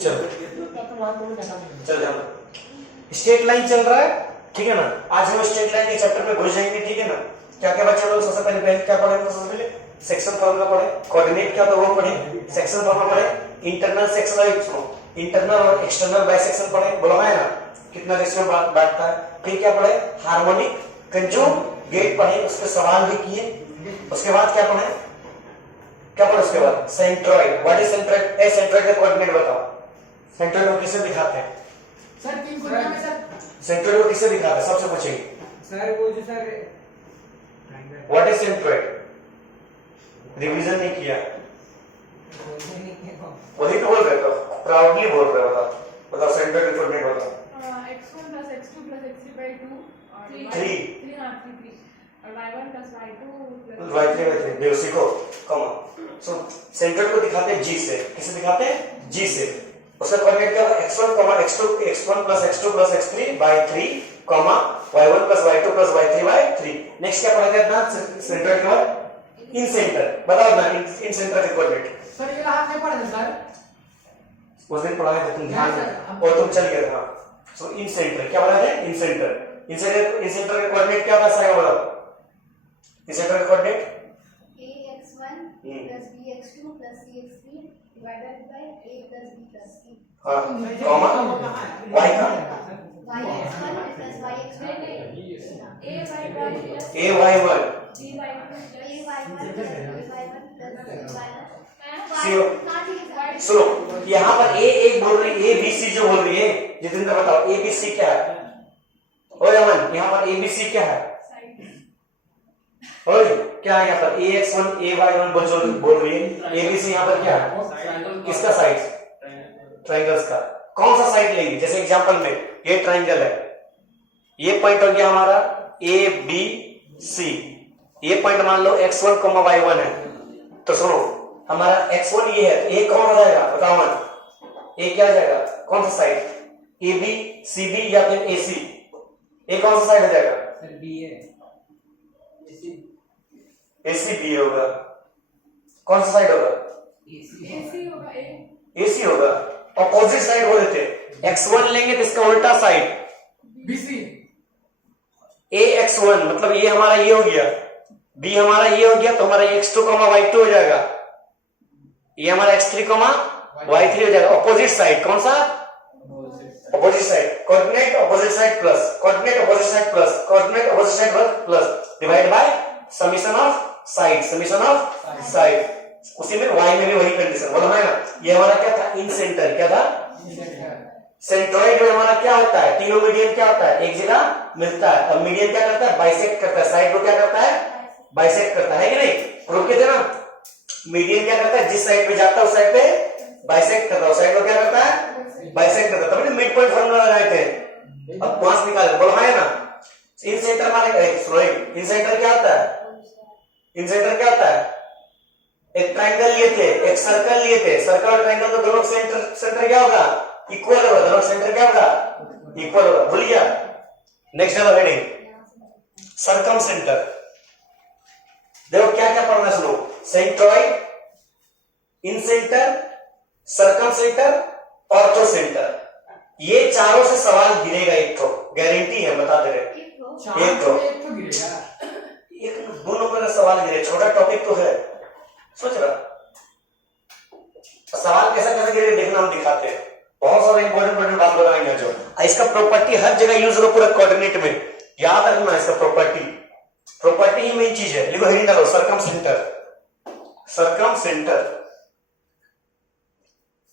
चलो चल जाओ। स्ट्रेट लाइन चल रहा है, ठीक है ना। आज हम स्ट्रेट लाइन के चैप्टर में घुस जाएंगे, ठीक है ना। क्या क्या बच्चे लोग सबसे पहले क्या पढ़े? सबसे पहले सेक्शन फॉर्मूला पढ़े, कोऑर्डिनेट क्या तो वो पढ़े, सेक्शन फॉर्मूला पढ़े, इंटरनल सेक्शन और इंटरनल और एक्सटर्नल बाइसेक्शन पढ़े, बोला है ना कितना रेशियो में बांटता है। फिर क्या पढ़े? हार्मोनिक कंजुगेट पढ़े, उसके सवाल भी किए। उसके बाद क्या पढ़े? क्या पढ़े उसके बाद? Centroid. What is centroid? A centroid का कोऑर्डिनेट बताओ। सेंट्रॉइड को किससे दिखाते हैं सर? 3 कोना में सर। सेंट्रॉइड को किससे दिखाते हैं सबसे पूछेंगे सर वो जो sir what is centroid? Revision नहीं किया, वही तो बोल रहे हो, प्राउडली बोल रहे हो। बताओ सेंट्रॉइड का कोऑर्डिनेट बताओ। x1 plus x2 plus x3 by 2 और 3 और y1 plus y2 plus y3 by 3 देखो सीखो कॉमा। सो सेंट्रॉइड को दिखाते हैं जी से। किसे दिखाते हैं? जी से। उसका कोऑर्डिनेट क्या होगा? x1 x2 x1 plus x2 plus x3 by 3 y1 plus y2 plus y3 by 3। Next क्या पढ़ा करना सेंट्रॉइड के बाद? इन सेंटर। बताओ ना इन सेंटर के कोऑर्डिनेट। सर ये हाथ में पढ़ा सर। उस दिन पढ़ाए थे तुम ध्यान में और तुम चल गए थे। हाँ, सो इन सेंटर क्या बना है? इन सेंटर। इन सेंटर का कोऑर्डिनेट क्या बता आएगा? बताओ इन सेंटर का coordinate ax1 plus bx2 plus cx3 divided by a plus b plus c। हाँ, कॉमा y का yx1 plus yx2 a y1 ay1 b y2 ay1 plus by1 सुनो यहाँ पर ए एक बोल रही है, ए बी सी जो बोल रही है। जितेंद्र बताओ ए बी सी क्या है? ओ अमन यहाँ पर ए बी सी क्या है? ओए क्या है यहाँ पर? ए एक्स वन ए वाई वन बोल रही है। ए बी सी यहाँ पर क्या है? किसका साइड? ट्राइंगल्स का। कौन सा साइड लेंगे? जैसे एग्जांपल में ये ट्राइंगल है, ये पॉइंट हो गया हमारा ए बी सी। ये पॉइंट मान लो x1 y1 है। तो सुनो हमारा x1 ये है, ए कौन हो जाएगा? बताओ मन, ए क्या हो जाएगा? कौन सा side? A B C B या फिर ए सी? ए कौन सा साइड हो जाएगा? सर बी है। ए सी बी होगा। कौन सा साइड होगा? ac होगा a ए सी होगा। अपोजिट साइड हो देते। x1 लेंगे तो इसका उल्टा साइड बीसी। ax1 मतलब ये हमारा ये हो गया, b हमारा ये हो गया, तो हमारा x2 y2 हो जाएगा। ये हमारा x3 y3 हो जाएगा। अपोजिट साइड कौन सा? Opposite side. Coordinate opposite side plus coordinate opposite side plus coordinate opposite side plus divide by summation of side, summation of side. उसी में y में भी वही कंडीशन बोला है ना। ये हमारा क्या था? इन सेंटर। क्या था? सेंट्रॉइड में हमारा क्या होता है? तीनों मीडियन क्या होता है? एक जगह मिलता है। अब मीडियन क्या करता है? बाइसेक्ट करता है। साइड को क्या करता है? बाइसेक्ट करता है कि नहीं? प्रूव किया था ना। मीडियन क्या करता है? जिस साइड पे जाता है उस साइड पे बाइसेक्ट करता है। उस साइड को क्या करता है? बाइसेक्ट करता है। तभी मिड पॉइंट फार्मूला लगाए थे। अब मास निकाले बोलो है ना। इन सेंटर माने इन सेंटर क्या होता है? इन सेंटर क्या होता है? एक ट्राइंगल लिए थे, एक सर्कल लिए थे। सर्कल और ट्राइंगल तो दोनों सेंटर क्या होगा? इक्वल होगा। दोनों सेंटर क्या होगा? इक्वल होगा। भूल गया? नेक्स्ट है हेडिंग सर्कम सेंटर। देखो क्या क्या पढ़ना है, सुनो। Centroid, incentre, circumcentre, orthocentre. ये चारों से सवाल गिरेगा एक तो, गारंटी है, बता दे रहे। एक तो गिरेगा। एक दोनों का सवाल गिरे। छोटा टॉपिक तो है, सोच रहा सवाल कैसा कैसा गिरेगा देखना, हम दिखाते हैं। बहुत सारे इंपॉर्टेंट बात बताएंगे जो इसका प्रॉपर्टी हर जगह यूज होगा। पूरा कोऑर्डिनेट में याद रखना इसका प्रॉपर्टी ही मेन चीज है। लिखो हेडिंग डालो सर्कम सेंटर। सर्कम सेंटर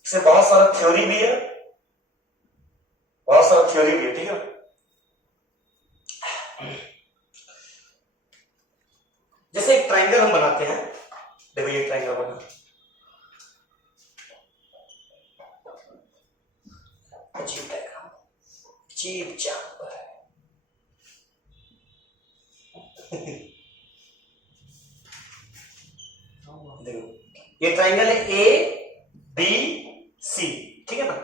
से बहुत सारा थ्योरी भी है, बहुत सारा थ्योरी भी है, ठीक है। जैसे एक ट्राइंगल हम बनाते हैं, देखो ये ट्राइंगल बना, अजीब डायग्राम, अजीब जानवर है। देखो ये ट्राइंगल है ए बी सी, ठीक है ना।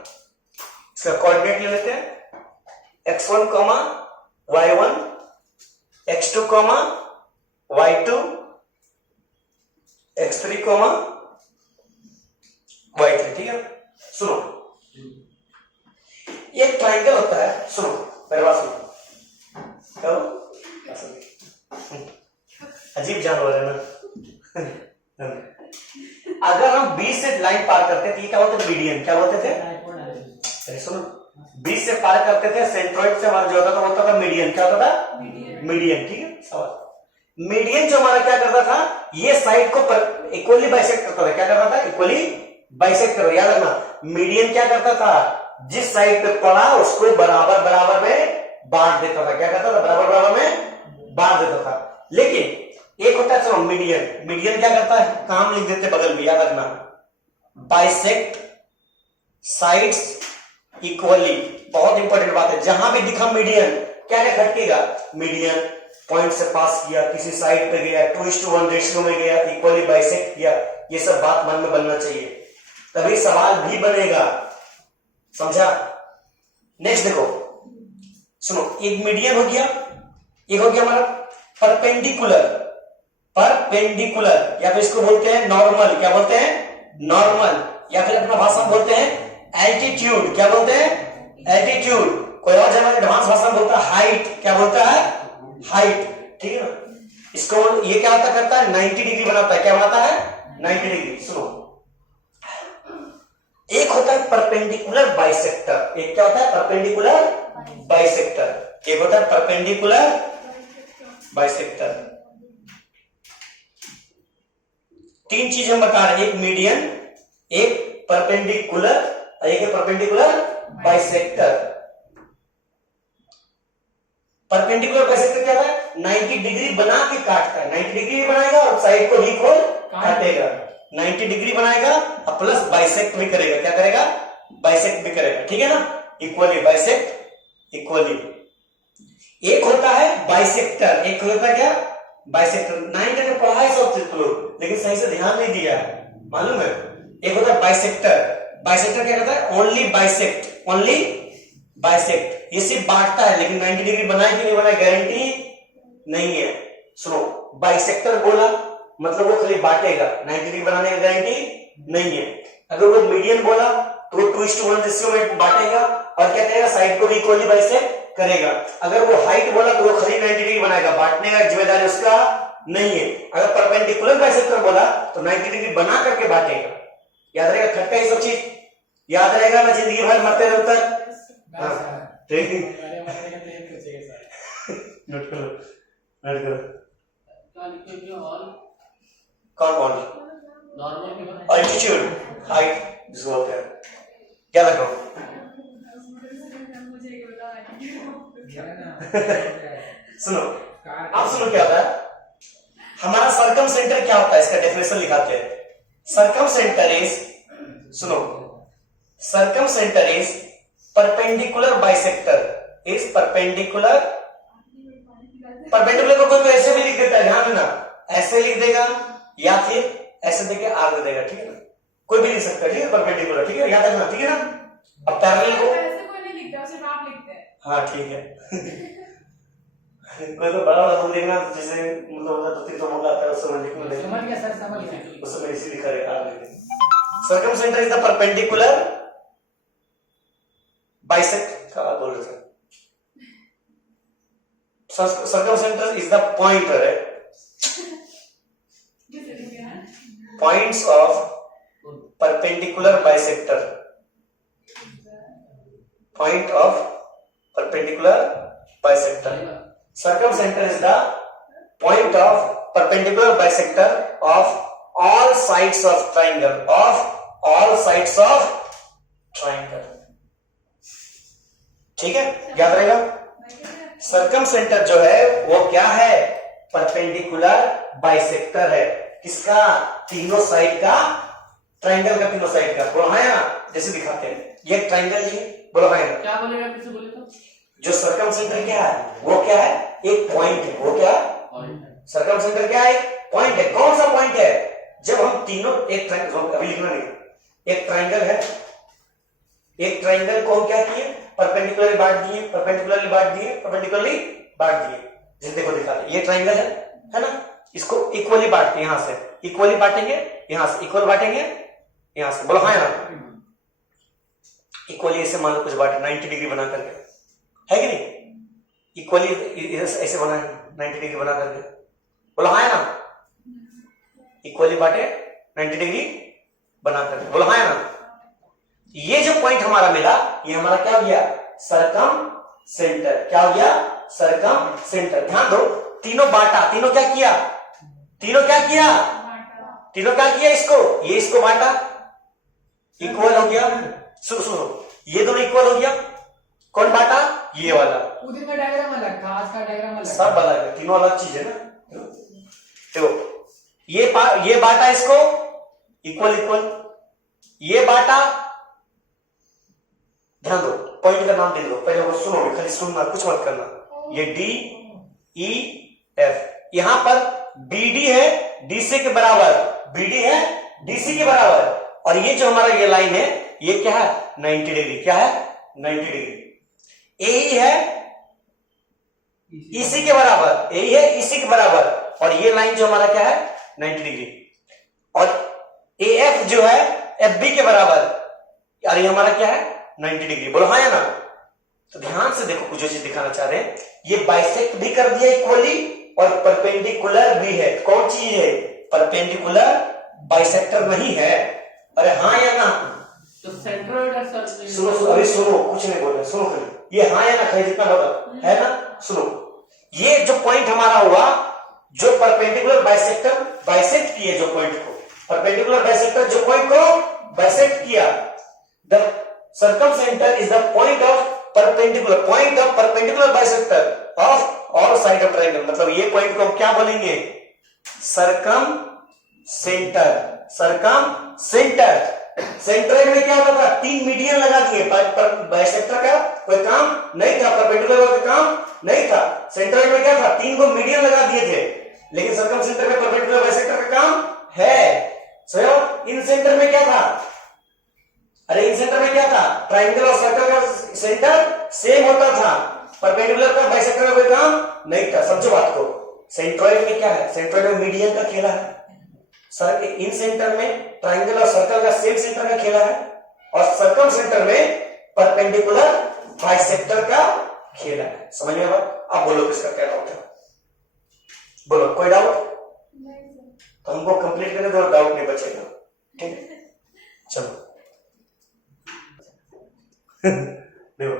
इसका कोऑर्डिनेट ले लेते हैं x1 y1 x2 y2 x3 y3, ठीक है। सुनो ट्राइंगल होता है, सुनो मेरे बात सुनो, अजीब जानवर है ना। अगर हम 20 से लाइन पार करते थे, ये क्या बोलते थे, मीडियन, क्या बोलते थे, अरे सुनो, 20 से पार करते थे, सेंट्रोइड से हमारा जो होता था वो होता था मीडियन, क्या होता था, मीडियन। ठीक है, सवाल मीडियन जो हमारा क्या करता था, ये साइड को इक्वली बाइसेक्ट करता था, क्या करता था, इक्वली बाइसेक्ट करो, याद रखना। मीडियन क्या करता था, जिस साइड पे पड़ा उसको बराबर बराबर में बांट देता था, क्या करता था, बराबर बराबर में बांट देता था। लेकिन एक होता है, चलो मीडियन, मीडियन क्या करता है, काम लिख देते बगल में, याद रखना, बाइसेक्ट साइड्स इक्वली, बहुत इंपॉर्टेंट बात है। जहां भी दिखा मीडियन, क्या क्या खटकेगा, मीडियन पॉइंट से पास किया, किसी साइड पे गया, 2:1 रेशियो में गया, इक्वली बाइसेक्ट किया, ये सब बात मन में बनना चाहिए, तभी सवाल भी बनेगा, समझा। नेक्स्ट देखो, सुनो, एक मीडियन हो गया, एक हो गया हमारा परपेंडिकुलर, परपेंडिकुलर या फिर इसको बोलते हैं नॉर्मल, क्या बोलते हैं, नॉर्मल, या फिर अपना भाषा में बोलते हैं एल्टीट्यूड, क्या बोलते हैं, एल्टीट्यूड। कोई और जगह एडवांस भाषा में बोलता है हाइट, क्या बोलता है, हाइट, ठीक है ना। इसको ये क्या होता करता है, 90 डिग्री बनाता है, क्या बनाता है, 90 डिग्री। सुनो, एक होता है परपेंडिकुलर बाइसेक्टर, एक क्या होता है, परपेंडिकुलर बाइसेक्टर, एक होता है परपेंडिकुलर बाइसेक्टर। तीन चीज हम बता रहे हैं, एक मीडियन, एक परपेंडिकुलर और एक है परपेंडिकुलर बाइसेक्टर। परपेंडिकुलर बाइसेक्टर क्या होता है, 90 डिग्री बना के काटता है, 90 डिग्री बनाएगा और साइड को भी खोल काटेगा, 90 डिग्री बनाएगा और प्लस बाइसेक्ट भी करेगा, क्या करेगा, बाइसेक्ट भी करेगा, ठीक है ना, इक्वली बाइसेक्ट इक्वली। एक होता है बाइसेक्टर, एक होता है क्या, बाइसेक्टर। 9 में पढ़ा है सब चीज लोग, लेकिन सही से ध्यान नहीं दिया, मालूम है। एक होता है बाइसेक्टर, बाइसेक्टर क्या करता है, ओनली बाइसेक्ट, ओनली बाइसेक्ट, ये सिर्फ बांटता है, लेकिन 90 डिग्री बनाए कि नहीं बनाए गारंटी नहीं है। सुनो, बाइसेक्टर बोला मतलब वो खाली बांटेगा, 90 डिग्री बनाने की गारंटी नहीं है। अगर वो मीडियन बोला तो वो 2:1 रेशियो में बांटेगा और क्या करेगा, साइड को भी इक्वली बाइसेक्ट करेगा। अगर वो हाइट बोला तो वो खाली 90 डिग्री बनाएगा, बांटने का जिम्मेदारी उसका नहीं है। अगर परपेंडिकुलर बाइसेक्टर बोला तो 90 डिग्री बना करके बांटेगा, याद रहेगा, खटका ये सब चीज याद रहेगा ना, जिंदगी भर मरते रहो तक। नोट करो, नोट करो, कौन कौन, अल्टीट्यूड, हाइट जिसको बोलते हैं, क्या रखो, सुनो, आप सुनो क्या होता है, हमारा सर्कम सेंटर क्या होता है, इसका डेफिनेशन लिखाते हैं। सर्कम सेंटर इज, सुनो, circum centre is perpendicular bisector, is perpendicular, perpendicular को कोई तो ऐसे भी लिख देता है, ध्यान देना, ऐसे लिख देगा या फिर ऐसे देके आर दे देगा, ठीक है ना, कोई भी लिख सकता है, ठीक है, परपेंडिकुलर, ठीक है, याद रखना, ठीक है ना। अब पैरेलल को ऐसे कोई नहीं लिखता, सिर्फ आप लिखते हैं। हाँ ठीक है। कोई तो बड़ा वाला तुम देखना, जैसे मतलब होता तो तीन तो होगा आता है, उस समय लिखना नहीं, समझ गया सर, समझ गया। उस समय इसी लिखा रहेगा। Circum centre is the perpendicular bisect, क्या बोल रहे थे, circum centre is the pointer, points of perpendicular bisector, point of perpendicular bisector. Circum center is the point of perpendicular bisector of all sides of triangle, of all sides of triangle, ठीक है, याद रहेगा। Circum centre जो है वो क्या है, perpendicular bisector है, किसका, तीनों साइड का, ट्राइंगल का, तीनों साइड का। बोलो हाँ ना, जैसे दिखाते हैं, ये ट्राइंगल ही, बोलो हाँ ना, क्या बोलेगा, फिर से बोले तो। जो सर्कम सेंटर क्या है, वो क्या है, एक पॉइंट है, वो क्या है, सर्कम सेंटर क्या है, एक पॉइंट है। कौन सा पॉइंट है, जब हम तीनों एक ट्राइंगल, अभी लिखना नहीं, एक ट्राइंगल है, एक ट्राइंगल को हम क्या किए, परपेंडिकुलरली बांट दिए, परपेंडिकुलरली बांट दिए, परपेंडिकुलरली बांट दिए, जिस देखो दिखाते, ये ट्राइंगल है ना, इसको इक्वली बांटते, यहां से इक्वली बांटेंगे, यहां से इक्वल बांटेंगे, यहां से, बोलो हाँ ना, इक्वली ऐसे मान लो कुछ बांटे 90 डिग्री बना करके, है कि नहीं? इक्वली ऐसे बना 90 डिग्री बना करके, बोलो हाँ है ना? इक्वली बांटे 90 डिग्री बना करके, बोलो हाँ है ना? ये जो पॉइंट हमारा मिला, ये हमारा क्या हो गया? सरकम सेंटर। क्या हो गया? सरकम सेंटर। ध्यान दो, तीनों बांटा, तीनों क्या किया? तीनों क्या किया? तीनों क्या किया? इसको, ये इसको बांटा, इक्वल हो गया। सुनो, ये दोनों इक्वल हो गया। कौन बांटा? ये वाला। उधर का डायग्राम अलग था, आज का डायग्राम अलग। सब अलग है, तीनों अलग चीज है ना। देखो, ये बांटा इसको, इक्वल इक्वल, ये बांटा। ध्यान दो, पॉइंट का नाम दे दो, पहले वो सुनो, खाली सुनना, कुछ मत करना। ये डी ई एफ, यहां पर बीडी है डीसी के बराबर, बीडी है डीसी के बराबर, और ये जो हमारा ये लाइन है, ये क्या है? 90 डिग्री। क्या है? 90 डिग्री। यही है इसी के बराबर, यही है इसी के बराबर, और ये लाइन जो हमारा क्या है? 90 डिग्री। और एएफ जो है एफबी के बराबर, और ये हमारा क्या है? 90 डिग्री। बोलो हाँ या ना? तो ध्यान से देखो, कुछ जो चीज दिखाना चाह रहे हैं, ये बाइसेक्ट भी कर दिया इक्वली और परपेंडिकुलर भी है। कौन चीज है? परपेंडिकुलर बाइसेक्टर नहीं है। अरे हाँ या ना? तो सेंट्रोइड सुनो, अभी सुनो, कुछ नहीं बोल रहे, सुनो खाली। ये हाँ या ना खाली जितना बता है ना, सुनो। ये जो पॉइंट हमारा हुआ, जो परपेंडिकुलर बाइसेक्टर बाइसेक्ट किए, जो पॉइंट को परपेंडिकुलर बाइसेक्टर जो पॉइंट को बाइसेक्ट किया, the circum centre is the point of perpendicular bisector of all side of triangle. मतलब ये पॉइंट को हम क्या बोलेंगे? सरकम सेंटर। सरकम सेंटर। सेंट्रोइड में क्या होता था? 3 मीडियन लगा दिए, बाइसेक्टर का कोई काम नहीं था, परपेंडिकुलर का काम नहीं था। सेंट्रोइड में क्या था? 3 को मीडियन लगा दिए थे, लेकिन सरकम सेंटर में परपेंडिकुलर बाइसेक्टर का काम है। सो इन सेंटर में क्या था? अरे इन सेंटर में क्या था? ट्राइंगल और सर्कल का सेंटर सेम होता था, परपेंडिकुलर का बाइसेक्टर का कोई काम नहीं था। समझो बात को। सेंट्रोइड में क्या है? सेंट्रोइड में मीडियन का खेला है। सर इन सेंटर में ट्राइंगल और सर्कल का सेम सेंटर का खेला है, और सर्कम सेंटर में परपेंडिकुलर बाइसेक्टर का खेला है। समझ में आया? अब बोलो किसका क्या डाउट है? बोलो, कोई डाउट? तो हमको कंप्लीट करने दो, डाउट नहीं बचेगा। ठीक है, चलो। देखो,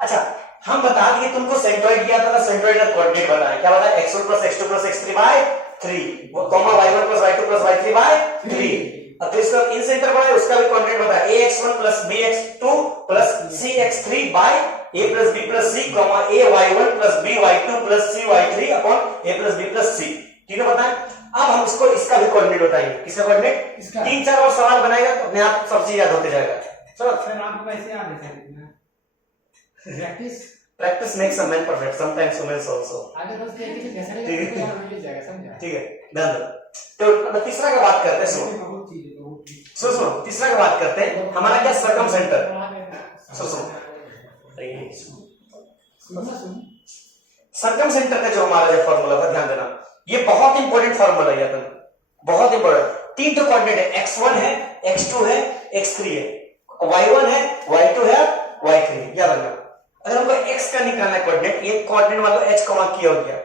अच्छा, हम बता दिए तुमको सेंट्रोइड किया था, सेंट्रोइड का कोऑर्डिनेट बताया। क्या बताया? x1 + x2 + x3 by 3, वो comma y1 + y2 + y3 by 3। अब फिर इसका इन सेंटर बनाया, उसका भी कोऑर्डिनेट बताया। ax1 + bx2 + cx3 by a + b + c, ay1 + by2 + cy3 upon a + b + c। ठीक है, बताएं। अब हम इसको इसका भी कोऑर्डिनेट बताएंगे। किसका कोऑर्डिनेट? 3-4 और सवाल बनाएगा तो अपने आप सब चीज याद होते जाएगा। चलो, सर आपको कैसे याद है? Practice makes a man perfect, sometimes womens also. आगे बस देखिए कि कैसे लगेगा, तो मिल जाएगा, समझा? ठीक है, ध्यान दो। तो तीसरा का बात करते हैं। सुनो, तीसरा का बात करते हैं। हमारा क्या? सरकम सेंटर। सुनो, सरकम सेंटर का जो हमारा जो फॉर्मूला था, ध्यान देना, ये बहुत इंपॉर्टेंट फॉर्मूला है, याद, बहुत इंपॉर्टेंट। 3 तो कोऑर्डिनेट है, x1 है, x2 है, x3 है, y1 है, y2 है, y3 है। याद रखना, अगर हमको x का निकालना है कोऑर्डिनेट, ये कोऑर्डिनेट मान लो h कॉमा किया हो गया,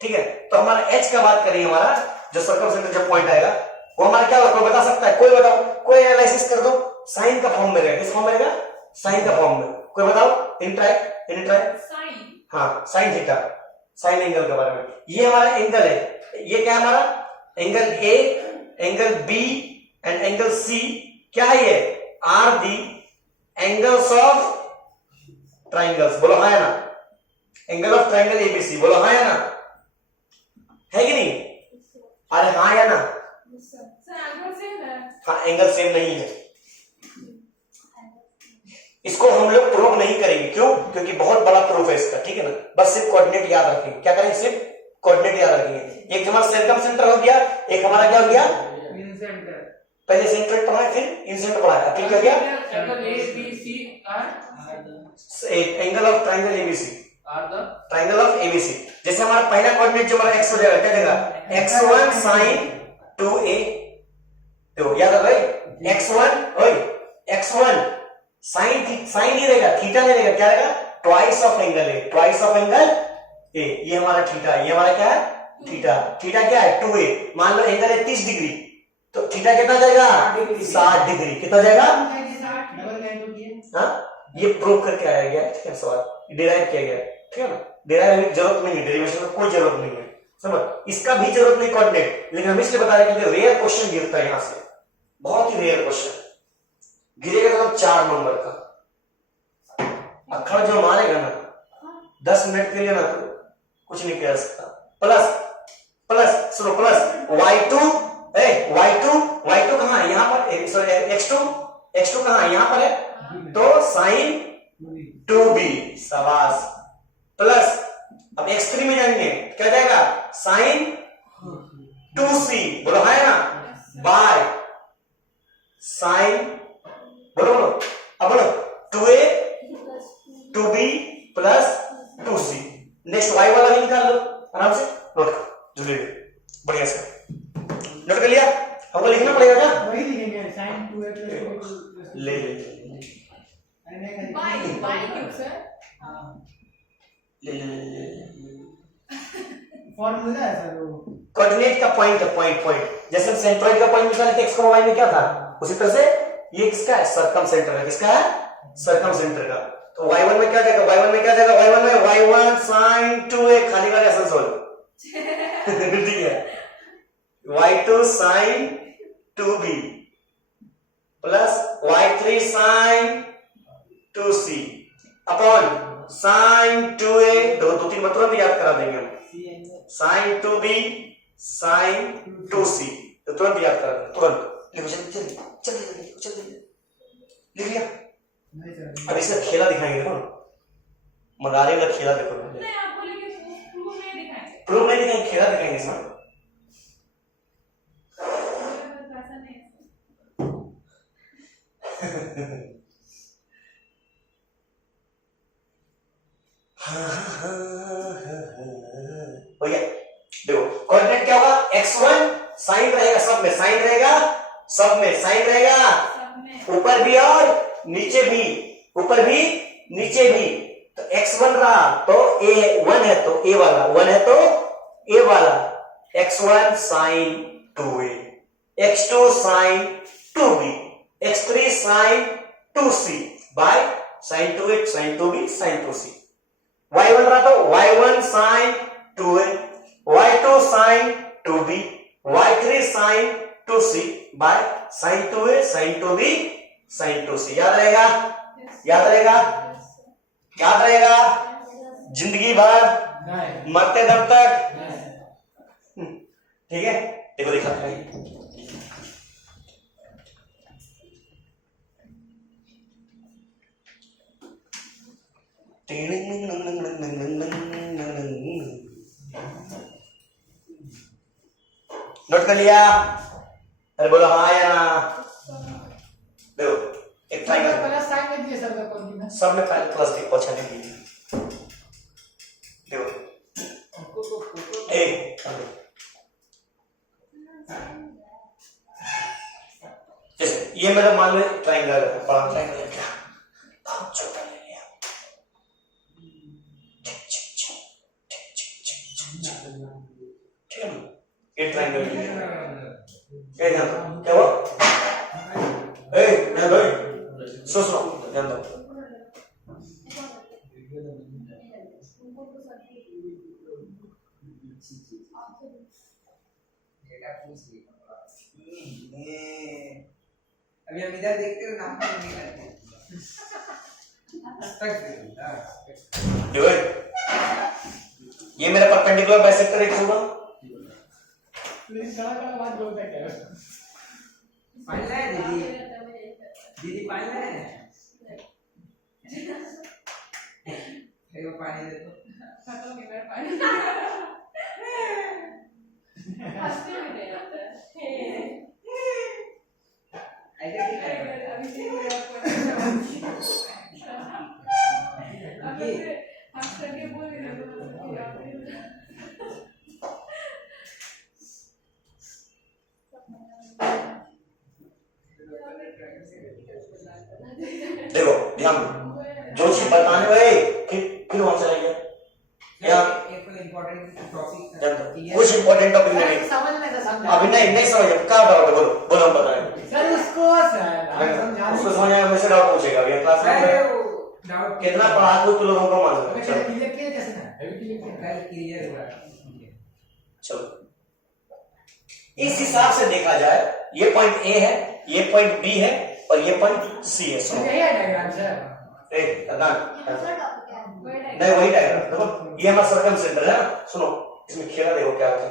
ठीक है, तो हमारा h का बात करेंगे, हमारा जो सर्कम सेंटर जो पॉइंट आएगा वो हमारा क्या होगा? कोई बता सकता है? कोई बताओ, कोई एनालिसिस कर दो। साइन का फॉर्म में रहेगा। किस फॉर्म में रहेगा? साइन का फॉर्म में। कोई बताओ? इन ट्राई साइन। हाँ, साइन थीटा, साइन एंगल के बारे में। ये हमारा एंगल है, ये क्या है हमारा? Angle A, angle B and angle C क्या है? ये are the angles of triangles. बोलो हाँ या ना? Angle of triangle ABC. बोलो हाँ या ना? है कि नहीं? अरे हाँ या ना? एंगल सेम है। हाँ, एंगल सेम नहीं है। इसको हम लोग प्रूव नहीं करेंगे। क्यों? क्योंकि बहुत बड़ा प्रूफ है इसका, ठीक है ना। बस सिर्फ कोऑर्डिनेट याद रखेंगे। क्या करेंगे? सिर्फ कोऑर्डिनेट याद रखेंगे। एक हमारा सर्कम सेंटर हो गया, एक हमारा क्या हो गया? पहले सेंटर पढ़ा, फिर इन सेंटर पढ़ा, फिर क्या गया? Angle of triangle ABC, triangle of ABC. जैसे हमारा पहला कोऑर्डिनेट जो हमारा x हो जाएगा, क्या देगा? x1 sin 2a। तो याद है भाई, x1 sin साइन नहीं रहेगा, थीटा नहीं रहेगा, क्या रहेगा? ट्वाइस ऑफ एंगल है, ट्वाइस ऑफ एंगल ए। ये हमारा थीटा है, ये हमारा क्या है? थीटा। थीटा क्या है? 2a। मान लो एंगल है 30 डिग्री, तो थीटा कितना जाएगा? 60 डिग्री। कितना जाएगा? डबल कैंसिल किए। हाँ, ये प्रूव करके आया गया, ठीक है, सवाल डिराइव किया गया, ठीक है ना। डिराइव की जरूरत नहीं है, डेरिवेशन में कोई जरूरत नहीं है, समझ। इसका भी जरूरत नहीं कोऑर्डिनेट, लेकिन हम इसलिए बता रहे हैं क्योंकि रेयर क्वेश्चन गिरता है यहां से, बहुत ही रेयर क्वेश्चन गिरेगा तो 4 नंबर का। अखड़ जो मारेगा ना 10 मिनट के लिए ना, तो कुछ नहीं कह सकता। प्लस प्लस सुनो, प्लस y2 y2 कहां है? यहां पर, सॉरी x2 कहां है? यहां पर है, तो साइन 2b, शाबाश। प्लस अब x3 में जाएंगे, क्या जाएगा? साइन 2c, बोलो है ना, बाय साइन, बोलो बोलो, अब बोलो 2a 2b plus 2c। Next y वाला भी निकाल लो आराम से, नोट करो, जल्दी बढ़िया से नोट कर लिया। हमको लिखना पड़ेगा क्या? वही लिखेंगे sin 2a plus ले ले बाय क्यों सर? ले ले फॉर्मूला है सर वो। कोऑर्डिनेट का पॉइंट है, पॉइंट जैसे हम सेंट्रॉइड का पॉइंट निकाले थे x, y में क्या था, उसी तरह से ये किसका है? सर्कम सेंटर है। किसका है? सर्कम सेंटर का। तो y1 में क्या जाएगा? y1 में क्या जाएगा? y1 में y1 sin 2a, खाली का कैसे सोल्व ठीक है। y2 sin 2b plus y3 sin 2c upon sin 2a, दो तीन तुरंत याद करा देंगे हम, sin 2b sin 2c, तो तुरंत याद करा देंगे, तुरंत लिखो, जल्दी लिख लिया। नहीं सर, अब इसका खेला दिखाएंगे, देखो मगारे वाला खेला देखो, नहीं आपको लेकिन प्रूफ नहीं दिखाएंगे, प्रूफ नहीं दिखाएंगे, खेला दिखाएंगे इसमें। ऐसा नहीं है। भैया देखो कोऑर्डिनेट क्या होगा? x1 साइन रहेगा, सब में साइन रहेगा, सब में साइन रहेगा, सब में ऊपर भी और नीचे भी, ऊपर भी नीचे भी। तो x1 रहा तो a1 है, तो a वाला 1 है तो a वाला, x1 sin 2a, x2 sin 2b, x3 sin 2c by sin 2a sin 2b sin 2c। y1 रहा तो y1 sin 2a, y2 sin 2b, y3 sin 2c by sin 2a sin 2b sin 2c। याद रहेगा, याद रहेगा, याद रहेगा जिंदगी भर, नहीं मरते दम तक, नहीं। ठीक है। देखो दिखाते हैं, नोट कर लिया? अरे बोलो हाँ या ना। देखो एक ट्रायंगल, प्लस साइन में दिए सर का कौन सी ना? सब में पहले प्लस देखो, अच्छा नहीं दी। देखो ए जैसे ये मेरा मान लो ट्रायंगल है, बड़ा ट्रायंगल है, क्या बहुत छोटा ले लिया, ठीक है ना, ये ट्रायंगल ले लिया। ये ध्यान दो, क्या हुआ? ए ध्यान दो, सुनो ध्यान दो, अभी हम इधर देखते हो नाम नहीं करते देखो ये मेरा परपेंडिकुलर बाइसेक्टर एक होगा, लेकिन कड़ा बात बोलता है क्या? पाइल है दीदी, दीदी पाइल है, एक पानी दे दो, खत्म हो गया पानी। हंसते भी नहीं आता है। ऐसे नहीं करेगा। अभी से मेरा कोई हम करके बोल रहे देखो ध्यान दो, जो चीज बताने हुए फिर वहां चला गया या कुछ इंपॉर्टेंट टॉपिक नहीं समझ में तो समझा अभी नहीं समझ क्या डाउट है बोलो बोलो हम बताएंगे सर उसको उसको समझ आया वैसे डाउट पूछेगा अभी क्लास में कितना पढ़ा तो लोगों को मालूम है चलो क्लियर किया कैसे ना अभी क्लियर किया चलो इस हिसाब से देखा जाए ये पॉइंट ए है ये पॉइंट बी है और ये पॉइंट सी है सुनो यही है डायग्राम सर नहीं वही डायग्राम देखो ये हमारा सर्कम सेंटर है ना सुनो इसमें खेला देखो क्या होता है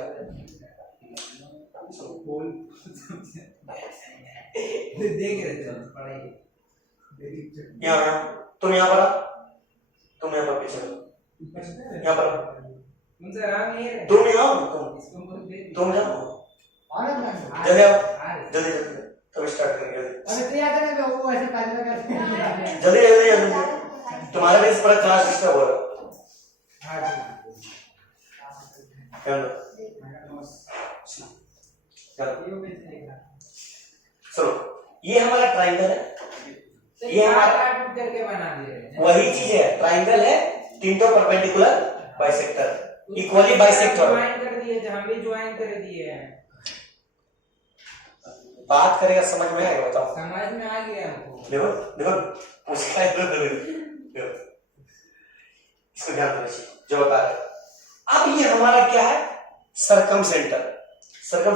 देख रहे थे पढ़ाई यहाँ तुम यहाँ पर तुम यहाँ पर पीछे यहाँ पर उनसे राम नहीं है तुम यहाँ तुम जाओ और जल्दी आओ जल्दी जल्दी तब स्टार्ट करेंगे अरे तो याद है मैं वो ऐसे पहले करते हैं जल्दी जल्दी जल्दी तुम्हारे वजह से पूरा क्लास डिस्टर्ब हो रहा है चलो ये हमारा ट्राइंगल है ये हमारा करके बना दिए वही चीज है ट्राइंगल है तीनों perpendicular bisector equally bisector join कर दिए थे हम भी ज्वाइन कर दिए हैं बात करेगा समझ में आएगा बताओ समझ में आ गया हमको देखो देखो उसका इसको ध्यान देना चाहिए जो बता रहे अब ये हमारा क्या है सरकम सेंटर सरकम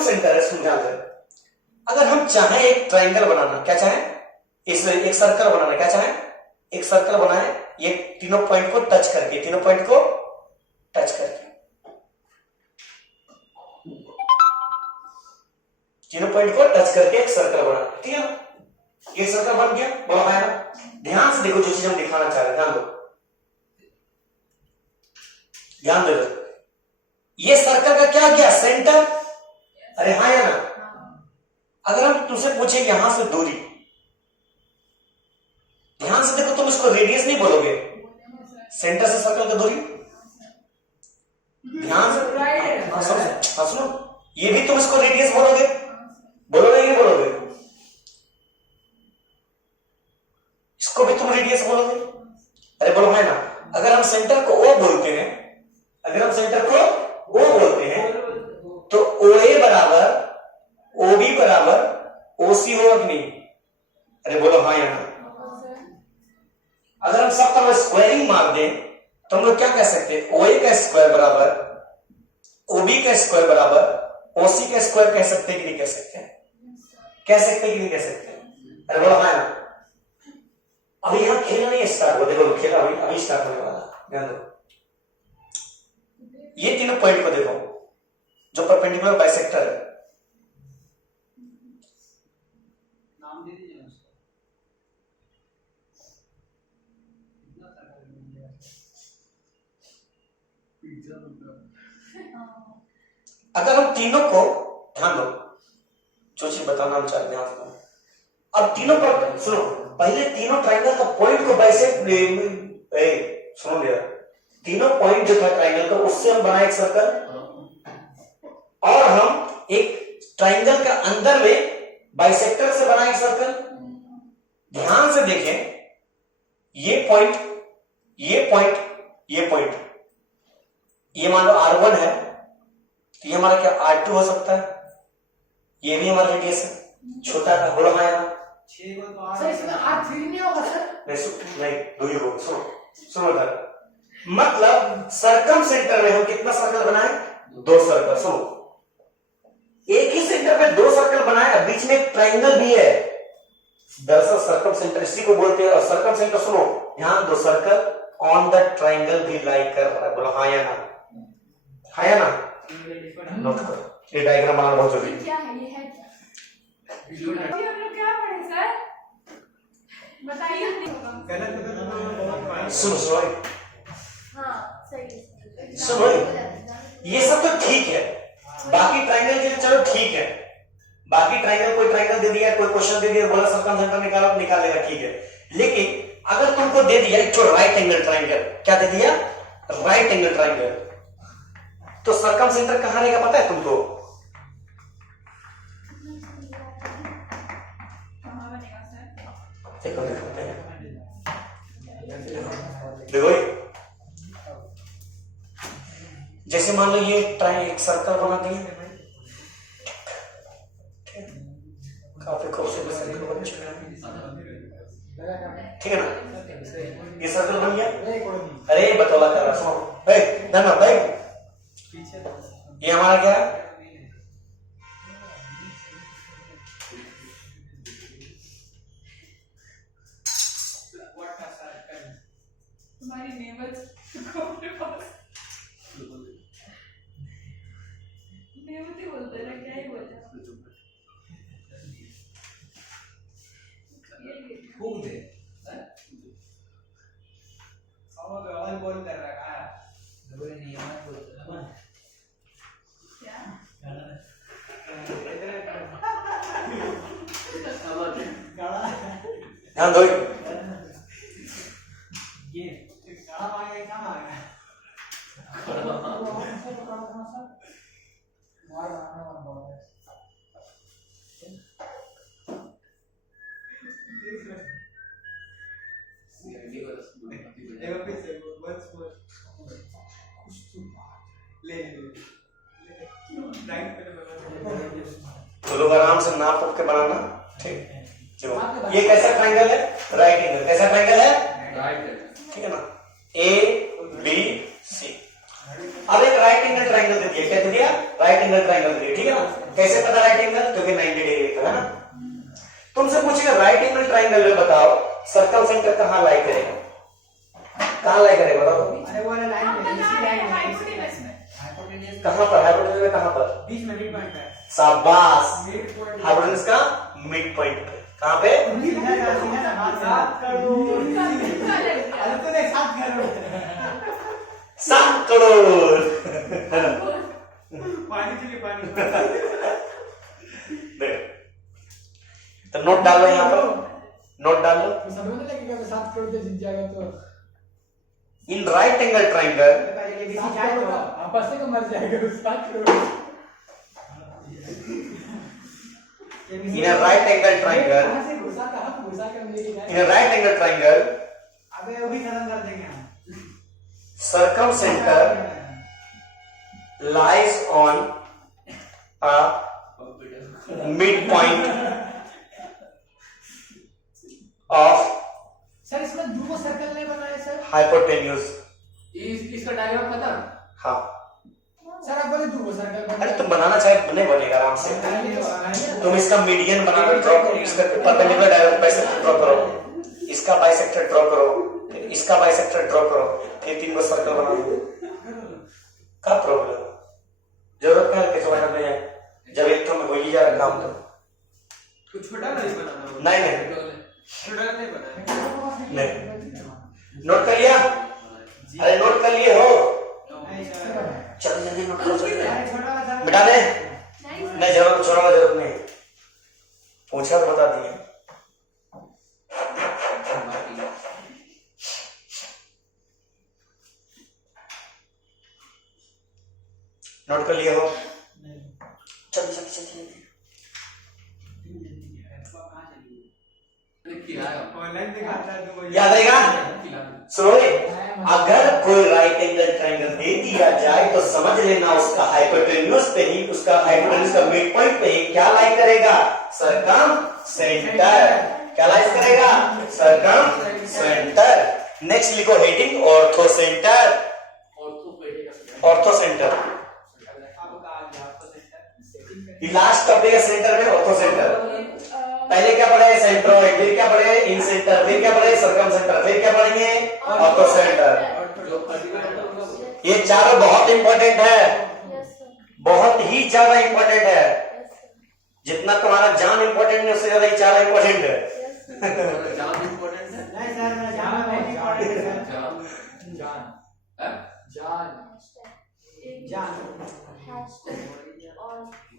सेंटर है इसको ध्यान देना अगर हम चाहें एक ट्राइंगल बनाना क्या चाहें इस एक सर्कल बनाना क्या चाहें एक सर्कल बनाए ये तीनों पॉइंट को टच करके एक सर्कल बना ठीक है ये सर्कल बन गया बोला है ना ध्यान से देखो जो चीज हम दिखाना चाह रहे हैं ध्यान दो ये सर्कल का क्या गया सेंटर अरे हाँ या ना अगर हम तुमसे पूछे यहां से दूरी ध्यान से देखो तुम इसको रेडियस नहीं बोलोगे सेंटर से सर्कल का दूरी ध्यान से सुनो ये भी तुम इसको रेडियस बोलोगे बोलोगे कि बोलोगे इसको भी तुम रेडियस बोलोगे अरे बोलो है ना अगर हम सेंटर को ओ बोलते हैं तो ओ ए बराबर ओ बी बराबर ओ सी होगा कि नहीं अरे बोलो हाँ या ना अगर हम सब तरफ स्क्वायरिंग मार दें तो हम लोग क्या कह सकते हैं ओ ए का स्क्वायर बराबर ओ बी का स्क्वायर बराबर ओ सी का स्क्वायर कह सकते हैं कि नहीं कह सकते अरे बोलो हाँ ना अभी यहां खेलना नहीं स्टार्ट हो देखो खेला अभी स्टार्ट होने वाला ध्यान दो ये तीनों पॉइंट को देखो जो परपेंडिकुलर बाइसेक्टर है नाम दे दीजिए उसको अगर हम तीनों को ध्यान दो जो चीज बताना हम चाहते हैं अब तीनों पर सुनो पहले तीनों ट्राइंगल का पॉइंट को बाइसेक्ट सुनो मेरा तीनों पॉइंट जो था ट्राइंगल का उससे हम बनाए एक सर्कल और हम एक ट्राइंगल का अंदर में बाइसेक्टर से बनाए एक सर्कल ध्यान से देखें ये मान लो R1 है तो ये हमारा क्या R2 हो सकता है ये भी हमारा रेडियस है छोटा का बड़ा है सर इसमें R3 नहीं होगा सर नहीं दो ही होगा सुनो मतलब सर्कम सेंटर में हम कितना सर्कल बनाए दो सर्कल सुनो एक ही सेंटर पे दो सर्कल बनाए बीच में एक ट्राइंगल भी है दरअसल सर्कम सेंटर इसी को बोलते हैं और सर्कम सेंटर सुनो यहां दो सर्कल ऑन द ट्राइंगल भी लाइक कर रहा है बोलो हाँ या ना नोट करो ये डायग्राम बनाना बहुत जरूरी है क्या है ये है अभी हम लोग क्या पढ़े सर बताइए सुनो हाँ सही सुनो ये सब तो ठीक है बाकी ट्राइंगल के लिए चलो ठीक है बाकी ट्राइंगल कोई ट्राइंगल दे दिया कोई क्वेश्चन दे दिया बोला सर्कम सेंटर निकालो निकाल लेगा ठीक है लेकिन अगर तुमको दे दिया एक राइट एंगल ट्राइंगल क्या दे दिया राइट एंगल ट्राइंगल तो सर्कम सेंटर कहां रहेगा पता है तुमको कहाँ बनेगा सर देखो दिखाते हैं, देखो जैसे मान लो ये एक सर्कल बना दिए, काफी खूबसूरत सर्कल बन चुका है, ठीक है ना, ये सर्कल बन गया। अरे बतौला कर रहा सुनो, ना भाई ये हमारा क्या है, तुम्हारी नेबर्स को अपने पास नेबर ही बोलते ना, क्या ही बोलते फूक दे। और बोल कर रहा है, बोले नहीं मत बोल। क्या ध्यान दो, ये काला मांगे क्या मांगे मार देखो फिर से बस कुछ तो ले राइट पे तो लोग आराम से नाप उप के बनाना, ठीक। चलो ये कैसा ट्रायंगल है, राइट एंगल, कैसा ट्रायंगल है, ठीक है ना, ए बी सी। अब एक राइट एंगल ट्रायंगल दे दिया, क्या दे दिया, राइट एंगल ट्रायंगल दे दिया, ठीक है ना। कैसे पता राइट एंगल, क्योंकि 90 डिग्री का है ना। तुमसे पूछेगा राइट एंगल ट्रायंगल में बताओ सर्कल सेंटर कहां लाई करेगा, कहां लाई करेगा बताओ। अरे वो वाला लाइन है, इसी लाइन है, हाइपोटेनस में, हाइपोटेनस कहां पर, हाइपोटेनस में कहां पर, बीच में मिड पॉइंट है, शाबाश, मिड पॉइंट हाइपोटेनस का मिड पॉइंट पे, कहां पे, सीधा 7 करोड़ उनका उनका लड़का अरे तो देख 7 करोड़ 7 करोड़ पानी चलिए पानी देख, तो नोट डालो यहाँ पर, नोट डालो। समझ में लगेगा तो 7 करोड़ से जीत जाएगा तो इन राइट एंगल ट्रायंगल, पहले ये बीसी जाए तो आपस से मर जाएगा 7 crore in a right angle triangle, कहां से घुसा कर लेके जाए, in a right angle triangle, अबे वो भी खत्म कर देंगे हम, circum center lies on a midpoint of sir इसमें दो सर्कल नहीं बनाए सर, hypotenuse। इसका डायग्राम खत्म, हाँ, सर आप बोले दो सर्कल अरे तुम बनाना चाहे नहीं बनेगा आराम से, तुम इसका मीडियन बना के ड्रॉ करो, इसका परपेंडिकुलर डायगोनल बाइसेक्टर ड्रॉ करो, इसका बाइसेक्टर ड्रॉ करो, फिर इसका बाइसेक्टर ड्रॉ करो, फिर 3 को सर्कल बना दो। क्या प्रॉब्लम, जरूरत क्या है कैसे बनाना है, जब एक तो में हो ही जा रहा काम तो कुछ छोटा नहीं बनाना, नहीं नहीं छोटा नहीं बनाना, नहीं, नोट कर लिया, अरे नोट कर लिए हो, चलो जल्दी नोट करो, जल्दी मिटा दे, नहीं जरूरत, छोड़ो जरूरत नहीं, पूछा तो बता दिए। नोट कर लिए हो, चल चल चल ऑनलाइन दिखाता है तो याद आएगा। सुनो, अगर कोई राइट एंगल ट्रायंगल दे दिया जाए तो समझ लेना उसका हाइपोटेन्यूज पे ही, उसका हाइपोटेन्यूज का मिड पॉइंट पे ही क्या लाई करेगा, सर्कम सेंटर, क्या लाई करेगा, सर्कम सेंटर। नेक्स्ट लिखो heading ortho centre, ortho centre, last topic है सेंटर में ऑर्थो सेंटर। पहले क्या पढ़े, सेंट्रोइड, फिर क्या पढ़े, इन सेंटर, फिर क्या पढ़े, सर्कम सेंटर, फिर क्या पढ़ेंगे, ऑर्थो सेंटर। ये चारों बहुत इंपॉर्टेंट है, बहुत ही ज्यादा इंपॉर्टेंट है, जितना तुम्हारा जान इंपॉर्टेंट है उससे ज्यादा ये चारों इंपॉर्टेंट है। नहीं सर मैं जान बहुत इंपॉर्टेंट है, जान